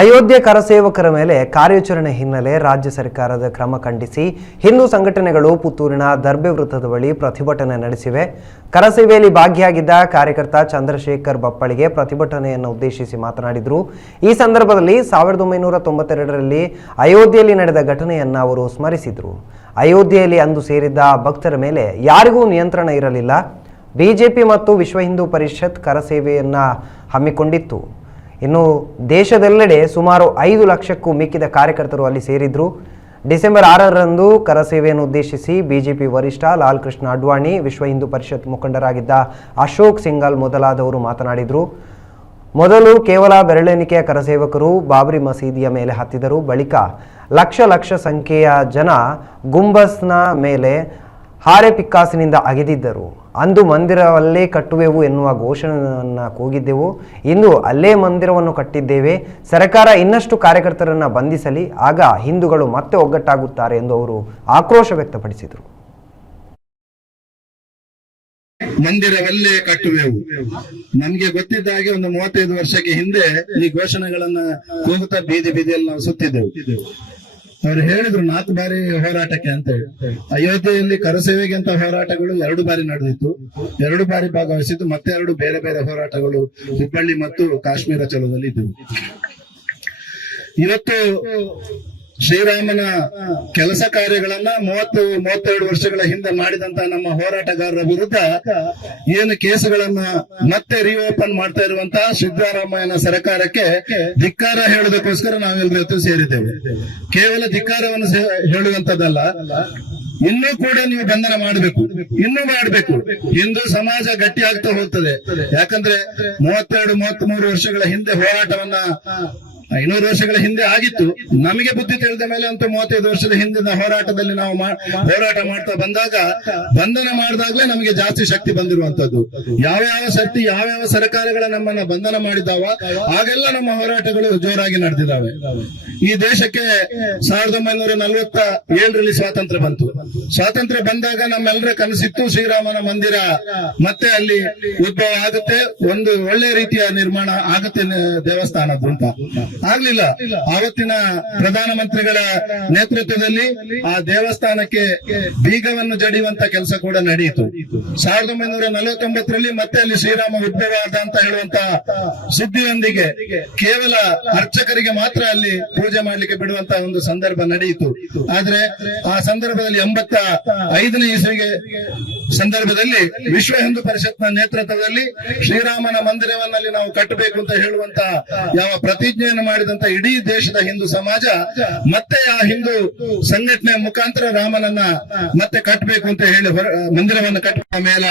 ಅಯೋಧ್ಯೆ ಕರಸೇವಕರ ಮೇಲೆ ಕಾರ್ಯಾಚರಣೆ ಹಿನ್ನೆಲೆ ರಾಜ್ಯ ಸರ್ಕಾರದ ಕ್ರಮ ಖಂಡಿಸಿ ಹಿಂದೂ ಸಂಘಟನೆಗಳು ಪುತ್ತೂರಿನ ದರ್ಬೆ ವೃತ್ತದ ಬಳಿ ಪ್ರತಿಭಟನೆ ನಡೆಸಿವೆ. ಕರಸೇವೆಯಲ್ಲಿ ಭಾಗಿಯಾಗಿದ್ದ ಕಾರ್ಯಕರ್ತ ಚಂದ್ರಶೇಖರ್ ಬಪ್ಪಳಿಗೆ ಪ್ರತಿಭಟನೆಯನ್ನು ಉದ್ದೇಶಿಸಿ ಮಾತನಾಡಿದರು. ಈ ಸಂದರ್ಭದಲ್ಲಿ ಸಾವಿರದ ಒಂಬೈನೂರ ತೊಂಬತ್ತೆರಡರಲ್ಲಿ ಅಯೋಧ್ಯೆಯಲ್ಲಿ ನಡೆದ ಘಟನೆಯನ್ನು ಅವರು ಸ್ಮರಿಸಿದರು. ಅಯೋಧ್ಯೆಯಲ್ಲಿ ಅಂದು ಸೇರಿದ್ದ ಭಕ್ತರ ಮೇಲೆ ಯಾರಿಗೂ ನಿಯಂತ್ರಣ ಇರಲಿಲ್ಲ. ಬಿಜೆಪಿ ಮತ್ತು ವಿಶ್ವ ಹಿಂದೂ ಪರಿಷತ್ ಕರಸೇವೆಯನ್ನು ಹಮ್ಮಿಕೊಂಡಿತ್ತು. ಇನ್ನು ದೇಶದೆಲ್ಲೆಡೆ ಸುಮಾರು ಐದು ಲಕ್ಷಕ್ಕೂ ಮಿಕ್ಕಿದ ಕಾರ್ಯಕರ್ತರು ಅಲ್ಲಿ ಸೇರಿದ್ರು. ಡಿಸೆಂಬರ್ ಆರರಂದು ಕರಸೇವೆಯನ್ನು ಉದ್ದೇಶಿಸಿ ಬಿಜೆಪಿ ವರಿಷ್ಠ ಲಾಲ್ ಕೃಷ್ಣ ಅಡ್ವಾಣಿ, ವಿಶ್ವ ಹಿಂದೂ ಪರಿಷತ್ ಮುಖಂಡರಾಗಿದ್ದ ಅಶೋಕ್ ಸಿಂಗಲ್ ಮೊದಲಾದವರು ಮಾತನಾಡಿದರು. ಮೊದಲು ಕೇವಲ ಬೆರಳೆಣಿಕೆಯ ಕರಸೇವಕರು ಬಾಬರಿ ಮಸೀದಿಯ ಮೇಲೆ ಹತ್ತಿದರು. ಬಳಿಕ ಲಕ್ಷ ಲಕ್ಷ ಸಂಖ್ಯೆಯ ಜನ ಗುಂಬಸ್ನ ಮೇಲೆ ಹಾರೆ ಪಿಕ್ಕಾಸಿನಿಂದ ಅಗೆದಿದ್ದರು. ಅಂದು ಮಂದಿರವಲ್ಲೇ ಕಟ್ಟುವೆವು ಎನ್ನುವ ಘೋಷಣೆಯನ್ನು ಕೂಗಿದ್ದೆವು. ಇಂದು ಅಲ್ಲೇ ಮಂದಿರವನ್ನು ಕಟ್ಟಿದ್ದೇವೆ. ಸರ್ಕಾರ ಇನ್ನಷ್ಟು ಕಾರ್ಯಕರ್ತರನ್ನು ಬಂಧಿಸಲಿ, ಆಗ ಹಿಂದೂಗಳು ಮತ್ತೆ ಒಗ್ಗಟ್ಟಾಗುತ್ತಾರೆ ಎಂದು ಅವರು ಆಕ್ರೋಶ ವ್ಯಕ್ತಪಡಿಸಿದರು. ಮಂದಿರವಲ್ಲೇ ಕಟ್ಟುವೆವು. ನಮ್ಗೆ ಗೊತ್ತಿದ್ದ ಹಾಗೆ ಒಂದು ಮೂವತ್ತೈದು ವರ್ಷಕ್ಕೆ ಹಿಂದೆ ಈ ಘೋಷಣೆಗಳನ್ನ ಕೂಗುತ್ತಾ ಬೀದಿ ಬೀದಿಯಲ್ಲಿ ನಾವು ಸುತ್ತಿದ್ದೆವು. ಅವ್ರು ಹೇಳಿದ್ರು ನಾಲ್ಕು ಬಾರಿ ಹೋರಾಟಕ್ಕೆ ಅಂತ ಹೇಳಿ. ಅಯೋಧ್ಯೆಯಲ್ಲಿ ಕರಸೇವೆಗೆ ಅಂತ ಹೋರಾಟಗಳು ಎರಡು ಬಾರಿ ನಡೆದಿತ್ತು. ಎರಡು ಬಾರಿ ಭಾಗವಹಿಸಿದ್ದು, ಮತ್ತೆ ಎರಡು ಬೇರೆ ಬೇರೆ ಹೋರಾಟಗಳು ಹುಬ್ಬಳ್ಳಿ ಮತ್ತು ಕಾಶ್ಮೀರ ಚಲೋದಲ್ಲಿ ಇದ್ದವು ಇವತ್ತು ಶ್ರೀರಾಮನ ಕೆಲಸ ಕಾರ್ಯಗಳನ್ನ ಮೂವತ್ತು, ಮೂವತ್ತೆರಡು ವರ್ಷಗಳ ಹಿಂದೆ ಮಾಡಿದಂತ ನಮ್ಮ ಹೋರಾಟಗಾರರ ವಿರುದ್ಧ ಏನು ಕೇಸುಗಳನ್ನ ಮತ್ತೆ ರಿಓಪನ್ ಮಾಡ್ತಾ ಇರುವಂತಹ ಸಿದ್ದರಾಮಯ್ಯನ ಸರ್ಕಾರಕ್ಕೆ ಧಿಕ್ಕಾರ ಹೇಳುವುದಕ್ಕೋಸ್ಕರ ನಾವೆಲ್ಲರೂ ಸೇರಿದ್ದೇವೆ. ಕೇವಲ ಧಿಕ್ಕಾರವನ್ನು ಹೇಳುವಂತದ್ದಲ್ಲ ಇನ್ನೂ ಕೂಡ ನೀವು ಬಂಧನ ಮಾಡಬೇಕು. ಇನ್ನೂ ಮಾಡಬೇಕು. ಹಿಂದೂ ಸಮಾಜ ಗಟ್ಟಿ ಆಗ್ತಾ ಹೋಗ್ತದೆ. ಯಾಕಂದ್ರೆ ಮೂವತ್ತೆರಡು ಮೂವತ್ತ್ ಮೂರು ವರ್ಷಗಳ ಹಿಂದೆ ಹೋರಾಟವನ್ನ ಐನೂರು ವರ್ಷಗಳ ಹಿಂದೆ ಆಗಿತ್ತು. ನಮಗೆ ಬುದ್ಧಿ ತಿಳಿದ ಮೇಲೆ ಅಂತೂ ಮೂವತ್ತೈದು ವರ್ಷದ ಹಿಂದಿನ ಹೋರಾಟದಲ್ಲಿ ನಾವು ಹೋರಾಟ ಮಾಡ್ತಾ ಬಂದಾಗ, ಬಂಧನ ಮಾಡಿದಾಗಲೇ ನಮಗೆ ಜಾಸ್ತಿ ಶಕ್ತಿ ಬಂದಿರುವಂತದ್ದು ಯಾವ ಯಾವ ಶಕ್ತಿ, ಯಾವ ಯಾವ ಸರ್ಕಾರಗಳ ನಮ್ಮನ್ನ ಬಂಧನ ಮಾಡಿದಾವ ಆಗೆಲ್ಲ ನಮ್ಮ ಹೋರಾಟಗಳು ಜೋರಾಗಿ ನಡೆದಿದ್ದಾವೆ. ಈ ದೇಶಕ್ಕೆ ಸಾವಿರದ ಒಂಬೈನೂರ ನಲವತ್ತ ಏಳರಲ್ಲಿ ಸ್ವಾತಂತ್ರ್ಯ ಬಂತು. ಸ್ವಾತಂತ್ರ್ಯ ಬಂದಾಗ ನಮ್ಮೆಲ್ಲರ ಕನಸಿತ್ತು ಶ್ರೀರಾಮನ ಮಂದಿರ ಮತ್ತೆ ಅಲ್ಲಿ ಉದ್ಭವ ಆಗುತ್ತೆ. ಒಂದು ಒಳ್ಳೆ ರೀತಿಯ ನಿರ್ಮಾಣ ಆಗುತ್ತೆ ದೇವಸ್ಥಾನ ಅಂತ. ಆಗ್ಲಿಲ್ಲ. ಆವತ್ತಿನ ಪ್ರಧಾನಮಂತ್ರಿಗಳ ನೇತೃತ್ವದಲ್ಲಿ ಆ ದೇವಸ್ಥಾನಕ್ಕೆ ಬೀಗವನ್ನು ಜಡಿಯುವಂತ ಕೆಲಸ ಕೂಡ ನಡೆಯಿತು. ಸಾವಿರದ ಒಂಬೈನೂರ ನಲವತ್ತೊಂಬತ್ತರಲ್ಲಿ ಮತ್ತೆ ಅಲ್ಲಿ ಶ್ರೀರಾಮ ಉದ್ಭವ ಆದ ಅಂತ ಹೇಳುವಂತ ಸುದ್ದಿಯೊಂದಿಗೆ ಕೇವಲ ಅರ್ಚಕರಿಗೆ ಮಾತ್ರ ಅಲ್ಲಿ ಪೂಜೆ ಮಾಡಲಿಕ್ಕೆ ಬಿಡುವಂತ ಒಂದು ಸಂದರ್ಭ ನಡೆಯಿತು. ಆದ್ರೆ ಆ ಸಂದರ್ಭದಲ್ಲಿ ಎಂಬತ್ತ ಐದನೇ ಇಸವಿಗೆ ಸಂದರ್ಭದಲ್ಲಿ ವಿಶ್ವ ಹಿಂದೂ ಪರಿಷತ್ನ ನೇತೃತ್ವದಲ್ಲಿ ಶ್ರೀರಾಮನ ಮಂದಿರವನ್ನಲ್ಲಿ ನಾವು ಕಟ್ಟಬೇಕು ಅಂತ ಹೇಳುವಂತ ಯಾವ ಪ್ರತಿಜ್ಞೆಯನ್ನು ಮಾಡಿದಂತ ಇಡೀ ದೇಶದ ಹಿಂದೂ ಸಮಾಜ ಮತ್ತೆ ಆ ಹಿಂದೂ ಸಂಘಟನೆ ಮುಖಾಂತರ ರಾಮನನ್ನ ಮತ್ತೆ ಕಟ್ಟಬೇಕು ಅಂತ ಹೇಳಿ ಮಂದಿರವನ್ನು ಕಟ್ಟುವ ಮೇಲೆ